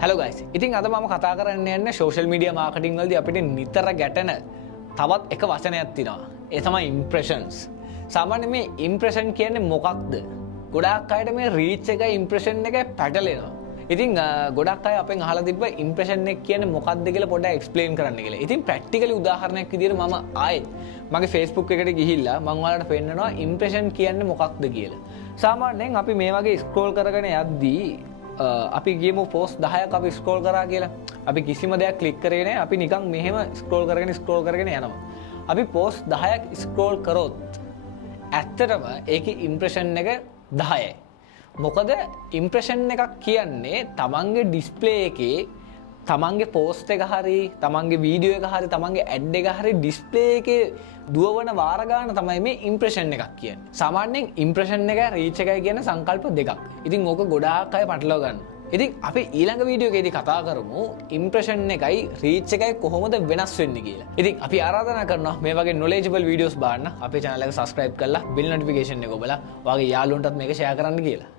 Hello guys. ඉතින් අද මම කතා කරන්න යන්නේ social media marketing වලදී අපිට නිතර ගැටෙන තවත් එක වචනයක් තියෙනවා. ඒ තමයි impressions. සාමාන්‍යයෙන් මේ impression කියන්නේ මොකක්ද? ගොඩාක් අයට මේ reach එකයි impression එකයි පැටලෙනවා. ඉතින් ගොඩක් අය අපෙන් අහලා තිබ්බා impression එක කියන්නේ මොකක්ද කියලා පොඩ්ඩක් explain කරන්න කියලා. ඉතින් practically උදාහරණයක් විදිහට මම ආයෙත් මගේ Facebook එකට ගිහිල්ලා මම ඔයාලට පෙන්නනවා impression කියන්නේ මොකක්ද කියලා. සාමාන්‍යයෙන් අපි මේ වගේ scroll කරගෙන යද්දී අපි ගියමු post 10ක් අපි scroll කරා කියලා. අපි කිසිම දෙයක් click කරේ නැහැ. අපි නිකන් මෙහෙම scroll කරගෙන යනවා. අපි post 10ක් scroll කරොත් ඇත්තටම ඒකේ impression එක 10යි. මොකද impression එකක් කියන්නේ තමන්ගේ display එකේ තමන්ගේ post එක හරි තමන්ගේ video එක හරි තමන්ගේ ad එක හරි display එකේ දුවවන වාර ගන්න තමයි මේ impression එකක් කියන්නේ. සාමාන්‍යයෙන් impression එක reach එකයි කියන සංකල්ප දෙකක්. ඉතින් ඕක ගොඩාක් අය පටලවා ගන්නවා. ඉතින් අපි ඊළඟ වීඩියෝ එකේදී කතා කරමු impression එකයි reach එකයි කොහොමද වෙනස් වෙන්නේ කියලා. ඉතින් අපි ආරාධනා කරනවා මේ වගේ knowledgeable videos බලන්න අපේ channel එක subscribe කරලා bell notification එක ඔබලා ඔයාගේ යාළුවන්ටත් මේක share කරන්න කියලා.